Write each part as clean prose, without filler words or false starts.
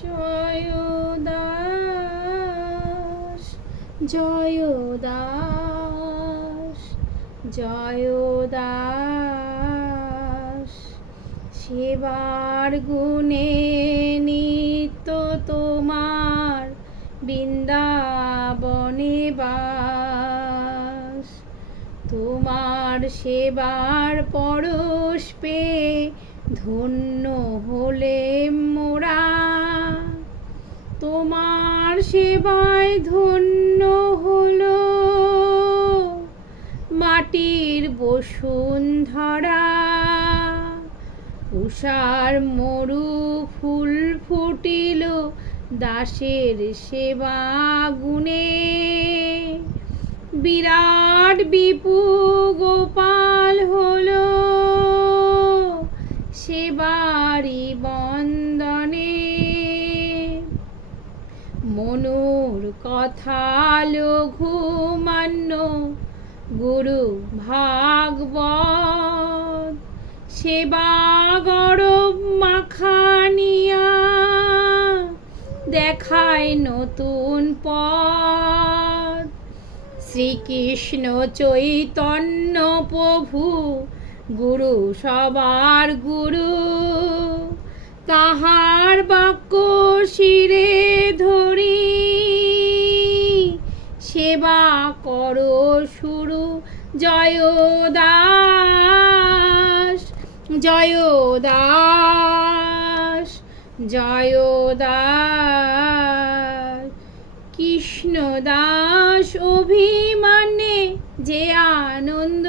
জয় দাস জয় দাস জয় দাস, সেবার গুণে নিত্য তোমার বৃন্দাবনে বাস। তোমার সেবার পরশ পেয়ে ধন্য হলে মোরা, তোমার সেবায় ধন্য হলো মাটির বসুন্ধরা। উষার মরু ফুল ফুটিল দাসের সেবা গুণে, বিরাট বিপু গোপাল হলো সেবারি বন্দনে। মনুর কথা লঘুমান্য গুরু ভাগবত, সেবা গৌরব মাখানিয়া দেখায় নতুন পথ। শ্রীকৃষ্ণ চৈতন্য প্রভু গুরু সবার গুরু, তাহার বাক্য শিরে ধরি সেবা করো শুরু। জয় দাস জয় দাস জয় দাস, কৃষ্ণ দাস অভিমানে যে আনন্দ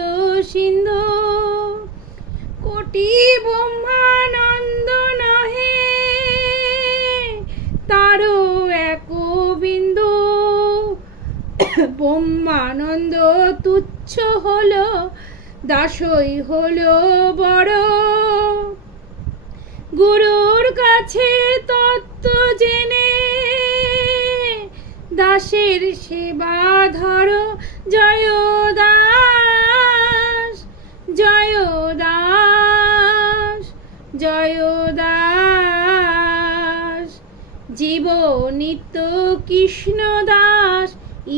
সিন্ধু, কোটি ব্রহ্মানন্দ নহে তারও এক বিন্দু। ব্রহ্মানন্দ তুচ্ছ হলো দাসই হলো বড়, গুরুর কাছে তত্ত্ব জেনে দাসের সেবা ধরো। জয় দাস জয় দাস জয় দাস, জীব নিত্য কৃষ্ণ দাস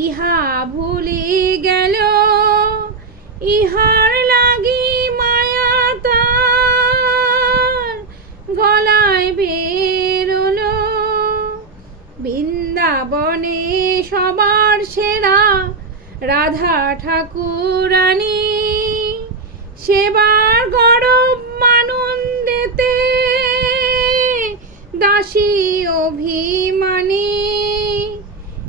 ইহা ভুলে গেল, ইহার লাগি মায়া তার গলায় বেরোলো। বৃন্দাবনে সবার সেরা রাধা ঠাকুরানী, সেবার গৌরব আনন্দেতে দাসী অভিমানী।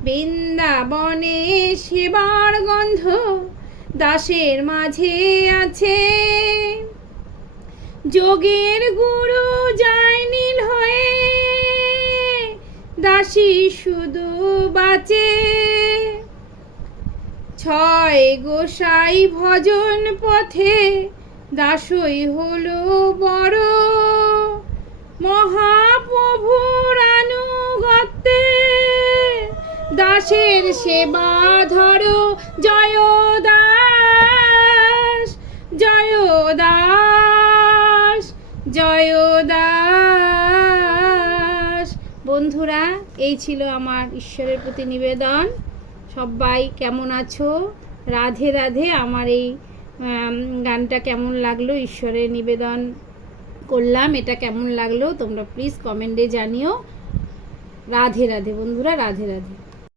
বৃন্দাবনে সেবার গন্ধ দাসের মাঝে আছে, যোগের গুরু যায় নীল হয়ে দাসী শুধু বাঁচে। ছয় গোসাই ভজন পথে দাসই হলো বড়, মহাপ্রভুর আনুগত্যে দাসের সেবা ধরো। জয় দাস জয় দাস জয় দাস। বন্ধুরা, এই ছিল আমার ঈশ্বরের প্রতি নিবেদন। সবাই কেমন আছো? রাধে রাধে। আমার এই গানটা কেমন লাগলো, ঈশ্বরের নিবেদন করলাম, এটা কেমন লাগলো তোমরা প্লিজ কমেন্টে জানিও। রাধে রাধে বন্ধুরা, রাধে রাধে।